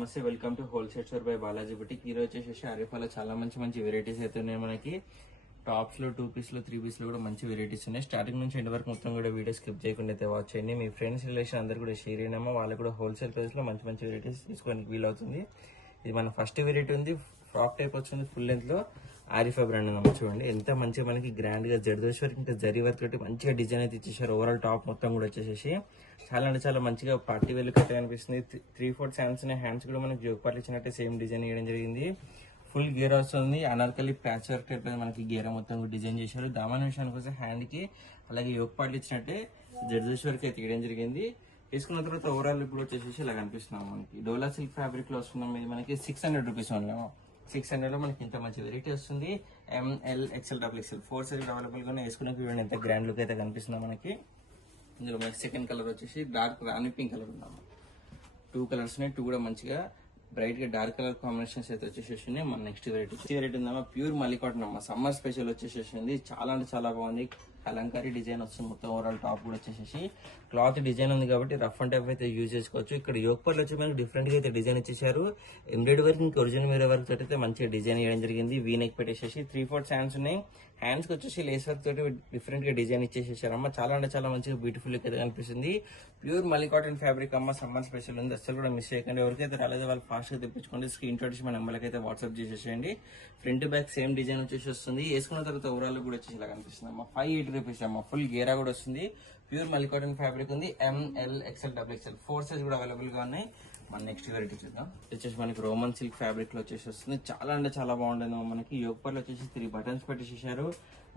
నమస్తే, welcome to wholesale store by Balaji boutique. ఈ రోజు వచ్చేసి అరిఫాలో చాలా మంచి వెరైటీస్ అయితే ఉన్నాయి. మనకి టాప్స్ లో 2 పీస్లు 3 పీస్లు కూడా మంచి వెరైటీస్ ఉన్నాయి. స్టార్టింగ్ నుంచి ఎండ్ వరకు మొత్తం కూడా వీడియో స్కిప్ చేయకుండా అయితే వాచ్ చేయండి. మీ ఫ్రెండ్స్ రిలేషన్ అందరు కూడా షేర్ అయినామా, వాళ్ళకి కూడా హోల్సేల్ ప్రైస్ లో మంచి వెరైటీస్ తీసుకోవడానికి వీలవుతుంది. ఇది మన ఫస్ట్ వెరైటీ ఉంది, ఫ్రాక్ టైప్ వచ్చింది, ఫుల్ లెంత్ లో ఆరిఫా బ్రాండ్ ఉంది. చూడండి ఎంత మంచిగా మనకి గ్రాండ్ గా జర్దోష్ వర్క్ ఇంకా జరీ వర్క్ తోటి మంచిగా డిజైన్ అయితే ఇచ్చేసారు. ఓవరాల్ టాప్ మొత్తం కూడా వచ్చేసేసి చాలా అంటే చాలా మంచిగా పార్టీ వేర్ లుక్ అయితే కనిపిస్తుంది. 3/4 హ్యాండ్స్ ఉన్నాయి. హ్యాండ్స్ కూడా మనకి జోక్పార్లు ఇచ్చినట్టే సేమ్ డిజైన్ ఇవ్వడం జరిగింది. ఫుల్ గేర్ వస్తుంది. అనార్కలి ప్యాచ్ వర్క్ టైప్ మనకి గేర మొత్తం డిజైన్ చేశారు. దామన్ విషయానికి వస్తే హ్యాండ్ కి అలాగే యోగపాట్లు ఇచ్చినట్టే జర్దోష్ వర్క్ అయితే ఇవ్వడం జరిగింది. వేసుకున్న తర్వాత ఓవరాల్ లుక్ కూడా వచ్చేసి ఇలా కనిపిస్తున్నాం. మనకి డోలా సిల్క్ ఫ్యాబ్రిక్ లో వస్తున్నాం. ఇది మనకి 600 రూపీస్ ఉన్నాము. 600 లో మనకి ఇంత మంచి వెరైటీ వస్తుంది. ML XL XXL 4 size available గా వేసుకునే చూడండి ఎంత గ్రాండ్ లుక్ అయితే కనిపిస్తుంది మనకి. ఇందులో మనకి సెకండ్ కలర్ వచ్చేసి డార్క్ రాణి పింక్ కలర్ ఉన్నాము. 2 కలర్స్ ఉన్నాయి. 2 కూడా మంచిగా బ్రైట్ గా డార్క్ కలర్ కాంబినేషన్స్ అయితే వచ్చేసి మన నెక్స్ట్ వెరైటీ ఉందమ్మా. ప్యూర్ మల్లీ కాటన్ అమ్మా. సమ్మర్ స్పెషల్ వచ్చేసేసింది. చాలా అంటే చాలా బాగుంది. కలంకారీ డిజైన్ వస్తుంది. మొత్తం ఓవరాల్ టాప్ కూడా వచ్చేసి క్లాత్ డిజైన్ ఉంది కాబట్టి రఫ్ అండ్ టైప్ అయితే యూజ్ చేసుకోవచ్చు. ఇక్కడ యోగపర్లు వచ్చి మనకి డిఫరెంట్ గా అయితే డిజైన్ ఇచ్చేసారు. ఎంబ్రాయిడరీ వర్క్ ఇంకా ఒరిజినల్ మీరే వర్క్ తోటి అయితే మంచిగా డిజైన్ చేయడం జరిగింది. వీ నెక్ పెట్టేసేసి 3/4 హ్యాండ్స్ ఉన్నాయి. హ్యాండ్స్ కి వచ్చేసి లేస్ వర్క్ తోటి డిఫరెంట్ గా డిజైన్ ఇచ్చేసేసారు అమ్మ. చాలా అంటే చాలా మంచిగా బ్యూటిఫుల్ అయితే కనిపిస్తుంది. ప్యూర్ మల్లీ కాటన్ ఫ్యాబ్రిక్ అమ్మ. సమ్మర్ స్పెషల్ ఉంది, అసలు కూడా మిస్ చేయకండి. ఎవరికైతే రాలేదో వాళ్ళు ఫాస్ట్ గా తెప్పించుకోండి. స్క్రీన్ షాట్ మన నెంబర్కి అయితే వాట్సాప్ చేసేసేయండి. ఫ్రంట్ బ్యాక్ సేమ్ డిజైన్ వచ్చేసి వస్తుంది. వేసుకున్న తర్వాత ఓవరాల్ కూడా వచ్చేసి ఇలా కనిపిస్తుంది అమ్మ. 580 రూపీస్ అమ్మ. ఫుల్ గేరా కూడా వస్తుంది. ప్యూర్ మల్లీ కాటన్ ఫ్యాబ్రిక్ ఉంది. ML XL XXL 4 సైజ్ కూడా అవైలబుల్ గా ఉన్నాయి. మన నెక్స్ట్ వెరైటీ చూద్దాం. వచ్చేసి మనకి రోమన్ సిల్క్ ఫ్యాబ్రిక్ లో వచ్చేసి వస్తుంది. చాలా అంటే చాలా బాగుంటుంది. మనకి యోగపర్లు వచ్చేసి 3 బటన్స్ పెట్టేసేసారు.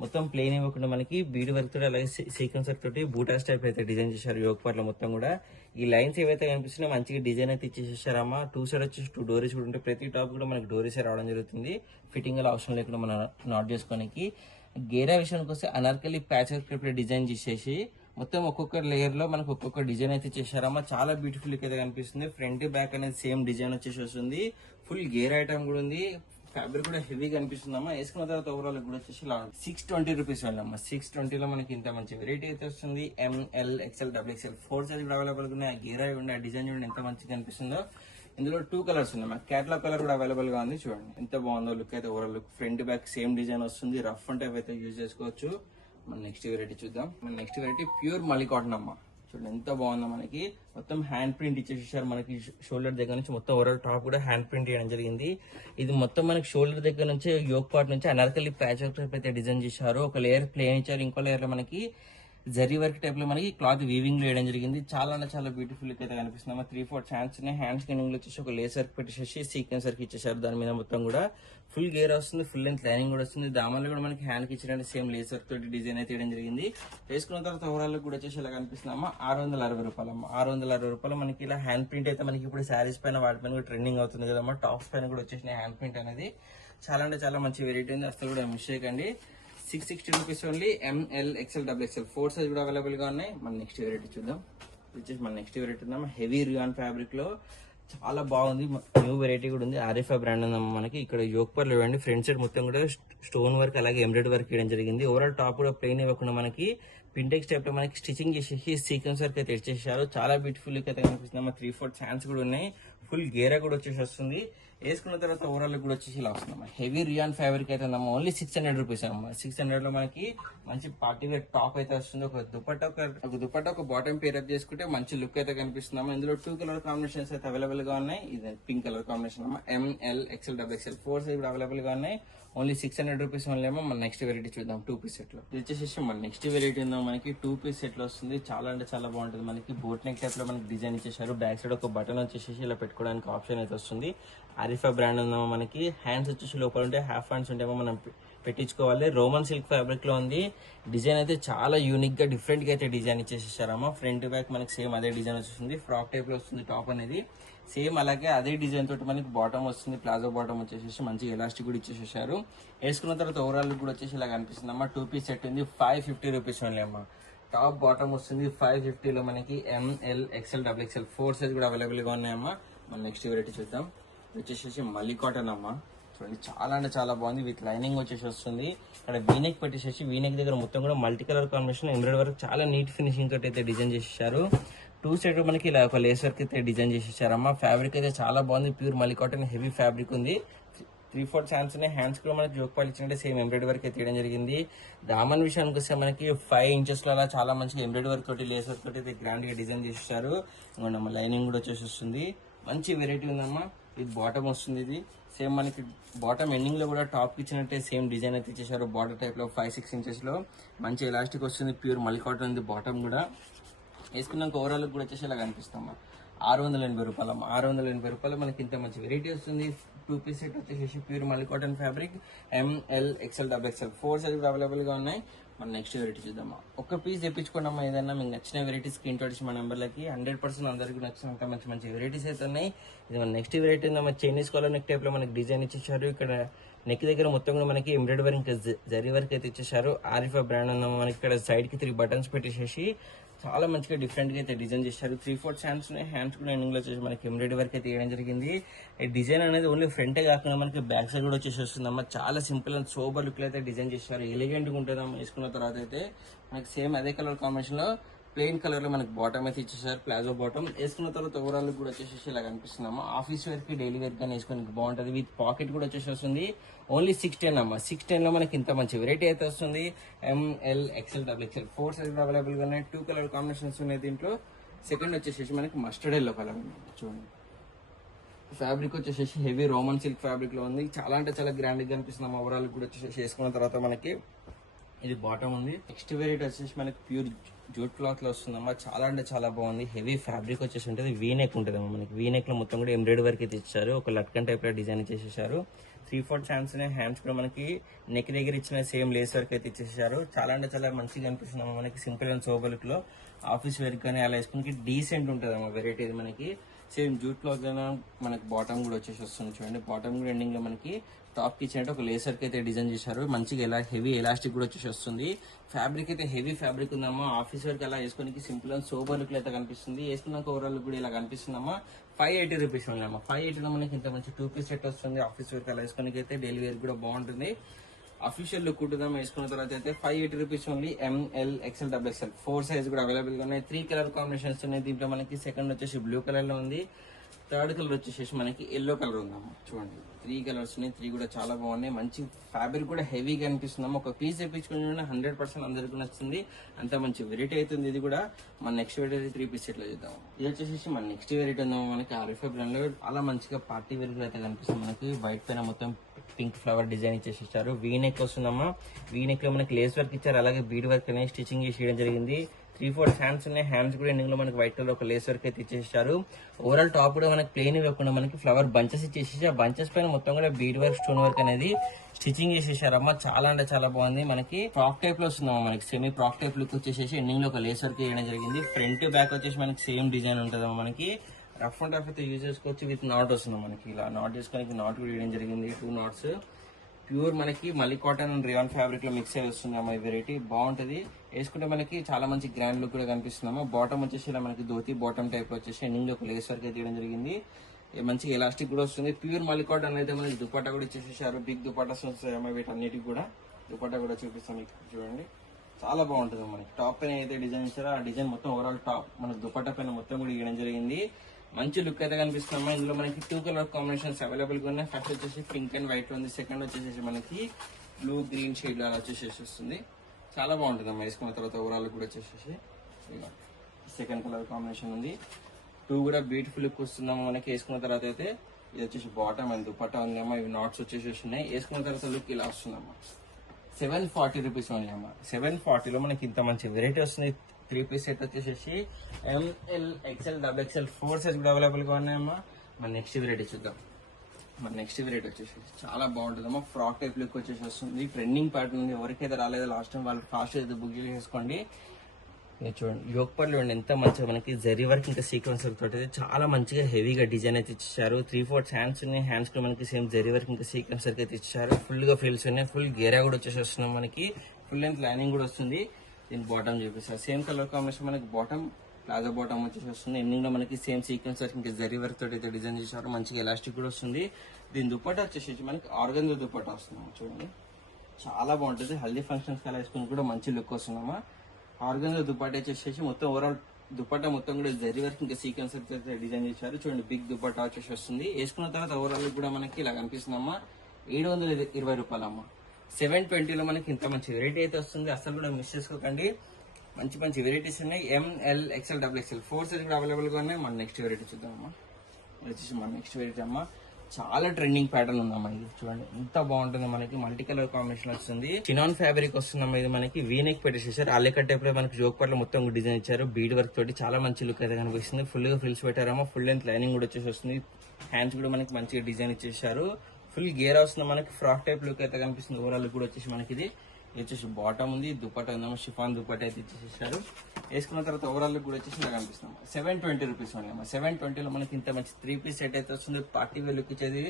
మొత్తం ప్లేన్ ఇవ్వకుండా మనకి బీడ్ వర్క్ తోటి అలాగే సీక్వెన్స్ వర్క్ తోటి బూటాస్ టైప్ అయితే డిజైన్ చేశారు. యోగపర్లు మొత్తం కూడా ఈ లైన్స్ ఏవైతే కనిపిస్తున్నాయో మంచిగా డిజైన్ అయితే ఇచ్చేసేసారమ్మా. 2 సైడ్ వచ్చేసి 2 డోరీస్ కూడా ఉంటాయి. ప్రతి టాప్ కూడా మనకి డోరీస్ రావడం జరుగుతుంది. ఫిట్టింగ్ అలా అవసరం లేకుండా మనం నాట్ చేసుకోవడానికి. గేరా విషయానికి వస్తే అనార్కలి ప్యాచ్ వర్క్ డిజైన్ చేసేసి మొత్తం ఒక్కొక్క లేయర్ లో మనకు ఒక్కొక్క డిజైన్ అయితే చేశారమ్మా. చాలా బ్యూటిఫుల్ అయితే కనిపిస్తుంది. ఫ్రంట్ బ్యాక్ అనేది సేమ్ డిజైన్ వచ్చేసి వస్తుంది. ఫుల్ గేర్ ఐటమ్ కూడా ఉంది. ఫ్యాబ్రిక్ కూడా హెవీగా అనిపిస్తుందమ్మా. వేసుకున్న తర్వాత ఓవరాల్ కూడా వచ్చేసి ఇలా 620 రూపీస్ వెళ్ళమ్మా. 620 లో మనకి ఇంత మంచి వెరైటీ అయితే వస్తుంది. ML XL XXL 4 సైజ్ కూడా అవైలబుల్ గా ఉన్నాయి. ఆ గేరా ఉండే ఆ డిజైన్ చూడండి ఎంత మంచిగా అనిపిస్తుందో. ఇందులో 2 కలర్స్ ఉన్నాయి. మనకి క్యాటలాగ్ కలర్ కూడా అవైలబుల్ గా ఉంది. చూడండి ఎంత బాగుందో లుక్ అయితే. Overall look front back same design వస్తుంది. రఫ్ అండ్ టైప్ అయితే యూజ్ చేసుకోవచ్చు. మన నెక్స్ట్ వెరైటీ చూద్దాం. మన నెక్స్ట్ వెరైటీ ప్యూర్ మల్లీ కాటన్ అమ్మ. చూడండి ఎంత బాగుందో. మనకి మొత్తం హ్యాండ్ ప్రింట్ ఇచ్చేసారు. మనకి షోల్డర్ దగ్గర నుంచి మొత్తం ఓవరాల్ టాప్ కూడా హ్యాండ్ ప్రింట్ చేయడం జరిగింది. ఇది మొత్తం మనకి షోల్డర్ దగ్గర నుంచి యోక్ పార్ట్ నుంచి అనార్కలి ప్యాచ్ వర్క్ అయితే డిజైన్ చేశారు. ఒక లేయర్ ప్లేన్ ఇచ్చారు. ఇంకో లేయర్ లో మనకి జరీ వర్క్ టైప్ లో మనకి క్లాత్ వీవింగ్ లో వేయడం జరిగింది. చాలా అంటే చాలా బ్యూటిఫుల్ అయితే కనిపిస్తుంది. 3/4 హ్యాండ్స్ ఉన్నాయి. హ్యాండ్స్ కింద వచ్చేసి ఒక లేస్ వర్క్ పెట్టేసి సీక్వెన్స్ వర్క్ ఇచ్చేసారు. దాని మీద మొత్తం కూడా ఫుల్ గేర్ వస్తుంది. ఫుల్ లెంత్ లైనింగ్ కూడా వస్తుంది. దామన్లో కూడా మనకి హ్యాండ్ కి ఇచ్చినట్టు సేమ్ లేస్ వర్క్ తోటి డిజైన్ అయితే వేయడం జరిగింది. వేసుకున్న తర్వాత ఓవరాల్ కూడా వచ్చేసి ఇలా కనిపిస్తుంది అమ్మ. 660 రూపాయలు అమ్మ. 660 రూపాయలు మనకి ఇలా హ్యాండ్ ప్రింట్ అయితే మనకి ఇప్పుడు శారీస్ పైన వాటి పైన కూడా ట్రెండింగ్ అవుతుంది కదమ్మా. టాప్స్ పైన కూడా వచ్చేసిన హ్యాండ్ ప్రింట్ అనేది చాలా అంటే చాలా మంచి వెరైటీ ఉంది. అసలు కూడా మిస్ చేయకండి. 660 rupees only. ML XL XXL 4 size కూడా అవైలబుల్ గా ఉన్నాయి. మన నెక్స్ట్ వెరైటీ చూద్దాం. వచ్చేసి మన నెక్స్ట్ వెరైటీ ఉందాం. హెవీ రియాన్ ఫ్యాబ్రిక్ లో చాలా బాగుంది. న్యూ వెరైటీ కూడా ఉంది. ఆరిఫా బ్రాండ్ ఉందమ్మా. మనకి ఇక్కడ యోగపర్లు ఇవ్వండి. ఫ్రంట్ సైడ్ మొత్తం కూడా స్టోన్ వర్క్ అలాగే ఎంబ్రాయిడరీ వర్క్ చేయడం జరిగింది. ఓవరాల్ టాప్ కూడా ప్లెయిన్ ఇవ్వకుండా మనకి పింటెక్స్ టైప్ లో మనకి స్టిచింగ్ చేసేసి సీక్వెన్స్ వర్క్ అయితే ఇచ్చేసారు. చాలా బ్యూటిఫుల్ అయితే కనిపిస్తుంది. 3/4 హ్యాండ్స్ కూడా ఉన్నాయి. ఫుల్ గేరా కూడా వచ్చేసి వస్తుంది. వేసుకున్న తర్వాత ఓవరాల్ కూడా వచ్చేసి ఇలా వస్తుంది. హెవీ రియాన్ ఫ్యాబ్రిక్ అయితే ఉందమ్మా. ఓన్లీ 600 రూపీస్ అమ్మా. 600 లో మనకి మంచి పార్టీ వేర్ టాప్ అయితే వస్తుంది. ఒక దుపట్టా ఒక బాటమ్ పేరప్ చేసుకుంటే మంచి లుక్ అయితే కనిపిస్తుందమ్మా. ఇందులో 2 కలర్ కాంబినేషన్స్ అయితే అవైలబుల్ గా ఉన్నాయి. ఇది పింక్ కలర్ కాంబినేషన్ అమ్మా. ML XL XXL 4 సైజ్ కూడా అవైలబుల్ గా ఉన్నాయి. ఓన్లీ 600 రూపీస్ ఓన్లీ ఏమో. మన నెక్స్ట్ వెరైటీ చూద్దాం. 2 పీస్ సెట్ లో ఇది వచ్చేసి మన నెక్స్ట్ వెరైటీ ఉందో మనకి 2 పీస్ సెట్ లో వస్తుంది. చాలా అంటే చాలా బాగుంటుంది. మనకి బోట్ నెక్ టైప్ లో మనకి డిజైన్ ఇచ్చేసారు. బ్యాక్ సైడ్ ఒక బటన్ వచ్చేసి ఇలా పెట్టుకోవడానికి ఆప్షన్ అయితే వస్తుంది. ఆరిఫా బ్రాండ్ ఉందో మనకి. హ్యాండ్స్ వచ్చేసి లోపల ఉంటే హాఫ్ హ్యాండ్స్ ఉంటేమో మనం పెట్టించుకోవాలి. రోమన్ సిల్క్ ఫ్యాబ్రిక్ లో ఉంది. డిజైన్ అయితే చాలా యూనిక్ గా డిఫరెంట్ గా అయితే డిజైన్ ఇచ్చేసారమ్మా. ఫ్రంట్ బ్యాక్ మనకి సేమ్ అదే డిజైన్ వచ్చేస్తుంది. ఫ్రాక్ టైప్ లో వస్తుంది టాప్ అనేది. సేమ్ అలాగే అదే డిజైన్ తోటి మనకి బాటమ్ వస్తుంది. ప్లాజో బాటమ్ వచ్చేసి మంచి ఎలాస్టిక్ కూడా ఇచ్చేసేసారు. వేసుకున్న తర్వాత ఓవరాల్ కూడా వచ్చేసి ఇలా కనిపిస్తుంది అమ్మా. 2 పీస్ సెట్ ఉంది. 550 రూపీస్ ఓన్లీ అమ్మా. టాప్ బాటమ్ వస్తుంది. 550 లో మనకి ML XL XXL 4 సైజ్ కూడా అవైలబుల్ గా ఉన్నాయమ్మా. మన నెక్స్ట్ వెరైటీ చూద్దాం. వచ్చేసి మల్లీ కాటన్ అమ్మా. చూడండి చాలా అంటే చాలా బాగుంది. విత్ లైనింగ్ వచ్చేసి వస్తుంది. ఇక్కడ వీనెక్ పెట్టేసేసి వీనెక్ దగ్గర మొత్తం కూడా multi colour combination embroidery work చాలా నీట్ ఫినిషింగ్ తోటి అయితే డిజైన్ చేసేసారు. టూ సైడ్ మనకి ఇలా ఒక లేస్ వర్క్ అయితే డిజైన్ చేసేసారమ్మా. ఫ్యాబ్రిక్ అయితే చాలా బాగుంది, ప్యూర్ మళ్ళీ కాటన్ హెవీ ఫ్యాబ్రిక్ ఉంది. 3/4 హ్యాండ్స్ ఉన్నాయి. హ్యాండ్స్ కూడా మనకి జోక్పాలు ఇచ్చినట్టే సేమ్ ఎంబ్రాయిడరీ వర్క్ అయితే తీయడం జరిగింది. దామన్ విషయానికి వస్తే మనకి 5 ఇంచెస్ అలా చాలా మంచిగా ఎంబ్రాయిడరీ వర్క్ తోటి లేస్ వర్క్ తోటి అయితే గ్రాండ్ గా డిజైన్ చేసేసారు. లైనింగ్ కూడా వచ్చేసి వస్తుంది. మంచి వెరైటీ ఉందమ్మా. ఇది బాటమ్ వస్తుంది. ఇది సేమ్ మనకి బాటమ్ ఎండింగ్ లో కూడా టాప్ ఇచ్చినట్టే సేమ్ డిజైన్ అయితే ఇచ్చేసారు. బార్డర్ టైప్ లో 5-6 ఇంచెస్ లో మంచి ఎలాస్టిక్ వస్తుంది. ప్యూర్ మళ్ళీ కాటన్ ఉంది. బాటమ్ కూడా వేసుకున్నాక ఓవరాల్ కూడా వచ్చేసి ఇలా కనిపిస్తామా. 680 రూపాయలు. 680 రూపాయలు మనకి ఇంత మంచి వెరైటీ వస్తుంది. 2 పీస్ సెట్ వచ్చేసి ప్యూర్ మళ్ళీ cotton fabric. ML XL XXL 4 size available గా ఉన్నాయి. మన నెక్స్ట్ వెరైటీ చూద్దామా. ఒక పీస్ తెప్పించుకోండమ్మా. ఏదన్నా మీకు నచ్చిన వెరైటీ స్క్రీన్ షాట్ ఇచ్చి మా నెంబర్లకి 100% అందరికీ నచ్చినంత మంచి మంచి వెరైటీస్ అయితే ఉన్నాయి. ఇది మన నెక్స్ట్ వెరైటీ ఉందమ్మా. చైనీస్ కాలర్ నెక్ టైప్ లో మనకి డిజైన్ ఇచ్చేసారు. ఇక్కడ నెక్ దగ్గర మొత్తం కూడా మనకి ఎంబ్రాయిడరీ వర్క్ ఇంకా జరీ వర్క్ అయితే ఇచ్చేసారు. ఆరిఫా బ్రాండ్ ఉందమ్మా. మనకి ఇక్కడ సైడ్ కి 3 బటన్స్ పెట్టేసేసి చాలా మంచిగా డిఫరెంట్ గా అయితే డిజైన్ చేశారు. 3/4 హ్యాండ్స్ ఉన్నాయి. హ్యాండ్స్ కూడా ఎండింగ్ లో వచ్చేసి మనకి ఎంబ్రాయిడరీ వర్క్ అయితే వేయడం జరిగింది. ఈ డిజైన్ అనేది ఓన్లీ ఫ్రంటే కాకుండా మనకి బ్యాక్ సైడ్ కూడా వచ్చేసి వస్తుందమ్మా. చాలా సింపుల్ అండ్ సోబర్ లుక్ అయితే డిజైన్ చేశారు. ఎలిగెంట్ గా ఉంటుందమ్మా. వేసుకున్న తర్వాత అయితే మనకి సేమ్ అదే కలర్ కాంబినేషన్ లో ప్లెయిన్ కలర్ లో మనకి బాటమ్ అయితే ఇచ్చేసారు. ప్లాజో బాటమ్ వేసుకున్న తర్వాత ఓవరాల్ కూడా వచ్చేసి ఇలా కనిపిస్తుందమ్మా. ఆఫీస్ వేర్ కి డైలీ వేర్ కానీ వేసుకోనికి బాగుంటది. విత్ పాకెట్ కూడా వచ్చేసి వస్తుంది. ఓన్లీ 610 అమ్మా. 610 లో మనకి ఇంత మంచి వెరైటీ అయితే వస్తుంది. ML XL XXL 4 size available గా ఉన్నాయి. 2 కలర్ కాంబినేషన్స్ ఉన్నాయి దీంట్లో. సెకండ్ వచ్చేసి మనకి మస్టర్డ్ ఎల్లో కలర్ చూడండి. ఫ్యాబ్రిక్ వచ్చేసి హెవీ రోమన్ సిల్క్ ఫ్యాబ్రిక్ లో ఉంది. చాలా అంటే చాలా గ్రాండ్ గా కనిపిస్తుంది. ఓవరాల్ కూడా వచ్చేసి వేసుకున్న తర్వాత మనకి ఇది బాటమ్ ఉంది. నెక్స్ట్ వెరైటీ వచ్చేసి మనకి ప్యూర్ జూట్ క్లాత్ లో వస్తుందమ్మా. చాలా అంటే చాలా బాగుంది. హెవీ ఫ్యాబ్రిక్ వచ్చేసి ఉంటుంది. వీనెక్ ఉంటుంది అమ్మా. మనకి వీనెక్ లో మొత్తం కూడా ఎంబ్రాయిడరీ వర్క్ అయితే ఇచ్చారు. ఒక లట్కన్ టైప్ లో డిజైన్ చేసేసారు. 3/4 హ్యాండ్స్ ఉన్నాయి. హ్యాండ్స్ కూడా మనకి నెక్ దగ్గర ఇచ్చిన సేమ్ లేస్ వర్క్ అయితే ఇచ్చేసారు. చాలా అంటే చాలా మంచిగా అనిపిస్తుంది అమ్మా. మనకి సింపుల్ అండ్ సోబర్ లుక్ లో ఆఫీస్ వేర్ కానీ అలా వేసుకుని డీసెంట్ ఉంటుంది అమ్మా. వెరైటీ ఇది మనకి సేమ్ జూట్ క్లాత్ మనకి బాటమ్ కూడా వచ్చేసి వస్తుంది. చూడండి బాటమ్ కూడా ఎండింగ్ లో మనకి టాప్ కి ఇచ్చినట్టు ఒక లేసర్ కి అయితే డిజైన్ చేశారు. మంచిగా హెవీ ఎలాస్టిక్ కూడా వచ్చేసి వస్తుంది. ఫ్యాబ్రిక్ అయితే హెవీ ఫ్యాబ్రిక్ ఉందమ్మా. ఆఫీస్ వర్క్ అలా వేసుకోనికి సింపుల్ అండ్ సోబర్ లుక్ అయితే కనిపిస్తుంది. వేసుకున్నాక ఓవరాల్ కూడా ఇలా కనిపిస్తుందమ్మా. 580 రూపీస్ ఉన్నాయమ్మా. 580 లో మనకి ఇంత మంచి 2 పీస్ సెట్ వస్తుంది. ఆఫీస్ వర్క్ అలా వేసుకోనికి అయితే డైలీ వేర్ కూడా బాగుంటుంది. అఫీషియల్ లుక్ ఉంటుందమ్మా. వేసుకున్న తర్వాత అయితే 580 rupees only. ML XL XXL 4 size కూడా అవైలబుల్ గా ఉన్నాయి. 3 కలర్ కాంబినేషన్స్ ఉన్నాయి. దీంట్లో మనకి సెకండ్ వచ్చేసి బ్లూ కలర్ లో ఉంది. థర్డ్ కలర్ వచ్చేసి మనకి ఎల్లో కలర్ ఉందమ్మా. చూడండి 3 కలర్స్ ఉన్నాయి. 3 కూడా చాలా బాగున్నాయి. మంచి ఫ్యాబ్రిక్ కూడా హెవీగా అనిపిస్తుందమ్మా. ఒక పీస్ తెప్పించుకుని 100% అందరికీ నచ్చుతుంది. అంత మంచి వెరైటీ అవుతుంది. ఇది కూడా మన నెక్స్ట్ వెరైటీ 3 పీస్ సెట్ లో చేద్దాం. ఇది వచ్చేసి మన నెక్స్ట్ వెరైటీ ఉందాం. మనకి ఆరిఫా బ్రాండ్ లో చాలా మంచిగా పార్టీ వేర్ అయితే కనిపిస్తుంది. మనకి వైట్ పైన మొత్తం పింక్ ఫ్లవర్ డిజైన్ ఇచ్చేసారు. వీనెక్ వస్తుందమ్మా. వీనెక్ లో మనకి లేస్ వర్క్ ఇచ్చారు. అలాగే బీడ్ వర్క్ అనేది స్టిచింగ్ చేసి చేయడం జరిగింది. 3/4 హ్యాండ్స్ ఉన్నాయి. హ్యాండ్స్ కూడా ఎండింగ్ లో మనకి వైట్ కలర్ ఒక లేస్ వర్క్ అయితే ఇచ్చేసారు. ఓవరాల్ టాప్ కూడా మనకి ప్లెయిన్ ఇవ్వకుండా మనకి ఫ్లవర్ బంచెస్ ఇచ్చేసి ఆ బంచెస్ పైన మొత్తం కూడా బీడ్ వర్క్ స్టోన్ వర్క్ అనేది స్టిచింగ్ చేసేసారమ్మా. చాలా అంటే చాలా బాగుంది. మనకి ఫ్రాక్ టైప్ లో వస్తుందమ్మా. మనకి సెమీ ఫ్రాక్ టైప్ లుక్ వచ్చేసి ఎండింగ్ లో ఒక లేస్ వర్క్ చేయడం జరిగింది. ఫ్రంట్ బ్యాక్ వచ్చేసి మనకి సేమ్ డిజైన్ ఉంటుందమ్మా. మనకి రఫ్ అండ్ టఫ్ అయితే యూజ్ చేసుకోవచ్చు. విత్ నాట్ వస్తుంది మనకి. ఇలా నాట్ చేసుకోవడానికి నాట్ కూడా వేయడం జరిగింది. 2 నాట్స్ ప్యూర్ మనకి మళ్ళీ కాటన్ అండ్ రియాన్ ఫ్యాబ్రిక్ లో మిక్స్ అయి వస్తుంది అమ్మా. ఈ వెరైటీ బాగుంటది. వేసుకుంటే మనకి చాలా మంచి గ్రాండ్ లుక్ కూడా కనిపిస్తుందమ్మా. బాటమ్ వచ్చేసి ఇలా మనకి ధోతి బాటమ్ టైప్ వచ్చేసి ఎండింగ్ లో ఒక లేస్ వర్క్ అయితే తీయడం జరిగింది. మంచి ఎలాస్టిక్ కూడా వస్తుంది. ప్యూర్ మళ్ళీ కాటన్ అయితే మనకి దుపట్టా కూడా ఇచ్చేసేసారు. బిగ్ దుపట్టాస్ వస్తాయి అమ్మా. వీటన్నిటికి కూడా దుపట్టా కూడా చూపిస్తాం మీకు. చూడండి చాలా బాగుంటుంది. మనకి టాప్ పైన అయితే డిజైన్ ఇచ్చారో ఆ డిజైన్ మొత్తం ఓవరాల్ టాప్ మనకి దుపట్టా పైన మొత్తం కూడా ఇవ్వడం జరిగింది. మంచి లుక్ అయితే కనిపిస్తుందమ్మా. ఇందులో మనకి 2 కలర్ కాంబినేషన్స్ అవైలబుల్ గా ఉన్నాయి. ఫస్ట్ వచ్చేసి పింక్ అండ్ వైట్ ఉంది. సెకండ్ వచ్చేసి మనకి బ్లూ గ్రీన్ షేడ్ అలా వచ్చేసేసి వస్తుంది. చాలా బాగుంటుంది అమ్మా. వేసుకున్న తర్వాత ఓవరాల్ కూడా వచ్చేసేసి సెకండ్ కలర్ కాంబినేషన్ ఉంది. 2 కూడా బ్యూటిఫుల్ లుక్ వస్తుందమ్మా. మనకి వేసుకున్న తర్వాత అయితే ఇది వచ్చేసి బాటమ్ అండ్ దుపట్టా ఉందమ్మా. ఇవి నాట్స్ వచ్చేసి ఉన్నాయి. వేసుకున్న తర్వాత లుక్ ఇలా వస్తుందమ్మా. 740 రూపీస్ ఓన్లీ అమ్మా. 740 లో మనకి ఇంత మంచి వెరైటీ వస్తుంది. 3 పీస్ సెట్ వచ్చేసి ML XL XXL 4 సైజ్ కూడా అవైలబుల్ గా ఉన్నాయమ్మా. మన నెక్స్ట్ వెరైటీ చూద్దాం. మన నెక్స్ట్ వెరైటీ వచ్చేసి చాలా బాగుంటుందమ్మా. ఫ్రాక్ టైప్ లుక్ వచ్చేసి వస్తుంది. ట్రెండింగ్ ప్యాటర్న్ ఉంది. ఎవరికైతే రాలేదో లాస్ట్ టైం వాళ్ళు ఫాస్ట్ అయితే బుక్ చేసుకోండి. చూడండి యోక్ పర్లు ఎంత మంచిగా మనకి జరీ వర్క్ ఇంకా సీక్వెన్స్ తోటి చాలా మంచిగా హెవీగా డిజైన్ అయితే ఇచ్చారు. 3/4 హ్యాండ్స్ ఉన్నాయి. హ్యాండ్స్ కూడా మనకి సేమ్ జరీ వర్క్ ఇంకా సీక్వెన్స్ వర్క్ అయితే ఇచ్చారు. ఫుల్ గా ఫ్రిల్స్ ఉన్నాయి. ఫుల్ గేరా కూడా వచ్చేసి వస్తున్నాం. మనకి ఫుల్ లెంత్ లైనింగ్ కూడా వస్తుంది. దీని బాటమ్ చూపిస్తారు. సేమ్ కలర్ కాంబినేషన్ మనకి బాటమ్ ప్లాజో బాటమ్ వచ్చేసి వస్తుంది. ఎండింగ్ లో మనకి సేమ్ సీక్వెన్స్ వర్క్ ఇంకా జరీ వర్క్ తోటి అయితే డిజైన్ చేశారు. మంచిగా ఎలాస్టిక్ కూడా వస్తుంది. దీని దుపట్టా వచ్చేసి మనకి ఆర్గంజా దుపట్టా వస్తుంది. చూడండి చాలా బాగుంటుంది. హల్దీ ఫంక్షన్స్ కలా వేసుకుని కూడా మంచి లుక్ వస్తుందమ్మా. ఆర్గంజా దుపట్టా వచ్చేసి మొత్తం ఓవరాల్ దుపట్టా మొత్తం కూడా జరీ వర్క్ ఇంకా సీక్వెన్స్ డిజైన్ చేశారు. చూడండి బిగ్ దుపట్టా వచ్చేసి వస్తుంది. వేసుకున్న తర్వాత ఓవరాల్ కూడా మనకి ఇలా కనిపిస్తుందమ్మా. 720 రూపాయలమ్మా. 720లో మనకి ఇంత మంచి వెరైటీ అయితే వస్తుంది. అసలు కూడా మిస్ చేసుకోకండి. మంచి మంచి వెరైటీస్ ఉన్నాయి. ఎంఎల్ ఎక్స్ఎల్ XXL 4 సైజ్ కూడా అవైలబుల్ గా ఉన్నాయి. మన నెక్స్ట్ వెరైటీ చూద్దామమ్మా. వచ్చేసి మన నెక్స్ట్ వెరైటీ అమ్మా. చాలా ట్రెండింగ్ ప్యాటర్న్ ఉందమ్మా. ఇది చూడండి ఎంత బాగుంటుంది. మనకి మల్టీ కలర్ కాంబినేషన్ వస్తుంది. చినాన్ ఫ్యాబ్రిక్ వస్తుందమ్మా. ఇది మనకి వీనెక్ పెట్టేసేసారు. ఆలికట్ టైప్ లో మనకి జోక్ పాటలో మొత్తం డిజైన్ ఇచ్చారు. బీడ్ వర్క్ తోటి చాలా మంచి లుక్ అయితే కనిపిస్తుంది. ఫుల్ గా ఫ్రిల్స్ పెట్టారమ్మా. ఫుల్ లెంత్ లైనింగ్ కూడా వచ్చేసి వస్తుంది. హ్యాండ్స్ కూడా మనకి మంచిగా డిజైన్ ఇచ్చేసారు. ఫుల్ గేర్ వస్తుంది. మనకి ఫ్రాక్ టైప్ లుక్ అయితే కనిపిస్తుంది. ఓవరాల్ కూడా వచ్చేసి మనకి ఇది వచ్చేసి బాటమ్ ఉంది. దుపట్టా ఉందమ్మా. షిఫాన్ దుపట్టా అయితే ఇచ్చేసారు. వేసుకున్న తర్వాత ఓవరాల్ కూడా వచ్చేసి ఇలా కనిపిస్తుంది. 720 రూపీస్ అమ్మా. 720లో మనకి ఇంత మంచి 3 పీస్ సెట్ అయితే వస్తుంది. పార్టీ వేర్ లుక్ ఇచ్చేది.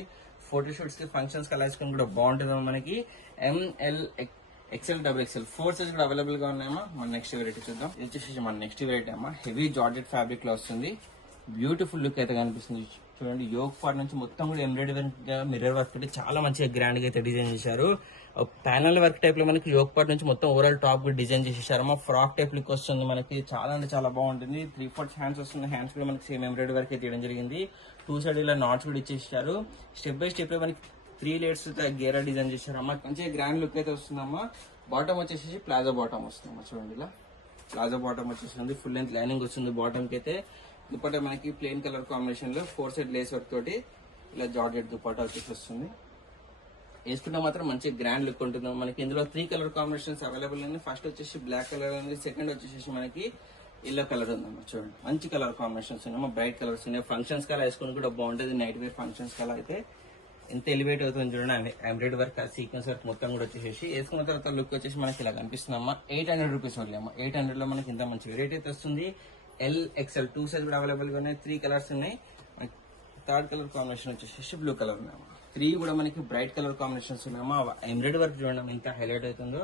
ఫోటో షూట్స్ కి ఫంక్షన్స్ కి అలా వేసుకుని కూడా బాగుంటుంది. మనకి ఎంఎల్ XXL 4 సైజ్ కూడా అవైలబుల్ గా ఉన్నాయమ్మా. మన నెక్స్ట్ వెరైటీ చూద్దాం. ఇది వచ్చేసి మన నెక్స్ట్ వెరైటీ అమ్మా. హెవీ జార్జెట్ ఫ్యాబ్రిక్ లో వస్తుంది. బ్యూటిఫుల్ లుక్ అయితే కనిపిస్తుంది. చూడండి యోగ్ పార్ట్ నుంచి మొత్తం కూడా ఎంబ్రాయిడరీ మిర్రర్ వర్క్ తోటి చాలా మంచిగా గ్రాండ్ గా అయితే డిజైన్ చేశారు. ప్యానల్ వర్క్ టైప్ లో మనకి యోగ్ పార్ట్ నుంచి మొత్తం ఓవరాల్ టాప్ కూడా డిజైన్ చేసేసారు. ఫ్రాక్ టైప్ లుక్ వస్తుంది. మనకి చాలా అంటే చాలా బాగుంటుంది. 3/4 హ్యాండ్స్ వస్తుంది. హ్యాండ్స్ కూడా మనకి సేమ్ ఎంబ్రాయిడరీ వర్క్ అయితే తీయడం జరిగింది. 2 సైడ్ ఇలా నాట్స్ కూడా ఇచ్చేసారు. స్టెప్ బై స్టెప్ లో మనకి 3 లేయర్స్ గేరా డిజైన్ చేశారు అమ్మా. మంచిగా గ్రాండ్ లుక్ అయితే వస్తుందమ్మా. బాటమ్ వచ్చేసి ప్లాజో బాటమ్ వస్తుందమ్మా. చూడండి ఇలా ప్లాజో బాటమ్ వచ్చేసింది. ఫుల్ లెంత్ లైనింగ్ వస్తుంది. బాటమ్ కి అయితే దుపట్టా మనకి ప్లెయిన్ కలర్ కాంబినేషన్ లో 4 సైడ్ లేస్ వర్క్ తోటి ఇలా జార్జెట్ దుపట్టా వచ్చేసి వస్తుంది. వేసుకుంటే మాత్రం మంచి గ్రాండ్ లుక్ ఉంటుంది. మనకి ఇందులో 3 కలర్ కాంబినేషన్స్ అవైలబుల్ ఉంది. ఫస్ట్ వచ్చేసి బ్లాక్ కలర్ ఉంది. సెకండ్ వచ్చేసి మనకి ఎల్లో కలర్ ఉందమ్మా. చూడండి మంచి కలర్ కాంబినేషన్స్ ఉన్నాయమ్మా. బ్రైట్ కలర్స్ ఉన్నాయి. ఫంక్షన్స్ కలా వేసుకుని కూడా బాగుంటుంది. నైట్ వేర్ ఫంక్షన్స్ కలా అయితే ఎంత ఎలివేట్ అవుతుంది చూడండి. ఎంబ్రాయిడరీ వర్క్ సీక్వెన్స్ వర్క్ మొత్తం కూడా వచ్చేసి వేసుకున్న తర్వాత లుక్ వచ్చేసి మనకి ఇలా కనిపిస్తుందమ్మా. 800 రూపీస్ ఓన్లీ అమ్మా. 800 లో మనకి ఇంత మంచి వెరైటీ అయితే వస్తుంది. LXL 2 సైజ్ కూడా అవైలబుల్ గా ఉన్నాయి. 3 కలర్స్ ఉన్నాయి. థర్డ్ కలర్ కాంబినేషన్ వచ్చేసి బ్లూ కలర్ ఉన్నాయమ్మా. 3 కూడా మనకి బ్రైట్ కలర్ కాంబినేషన్స్ ఉన్నాయమ్మా. ఎంబ్రాయిడరీ వర్క్ చూడండి ఎంత హైలైట్ అవుతుందో.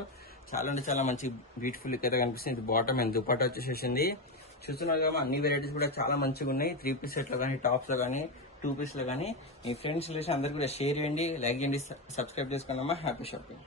చాలా అంటే చాలా మంచి బ్యూటిఫుల్ లుక్ అయితే కనిపిస్తుంది. బాటమ్ అండ్ దుపట్టా వచ్చేసేసింది. చూస్తున్నారు కదా అన్ని వెరైటీస్ కూడా చాలా మంచిగా ఉన్నాయి. 3 పీస్ సెట్ లో కానీ, టాప్స్ లో కానీ, 2 పీస్ లో కానీ. మీ ఫ్రెండ్స్ రిలేషన్ అందరు కూడా షేర్ చేయండి, లైక్ చేయండి, సబ్స్క్రైబ్ చేసుకోండి అమ్మా. Happy shopping.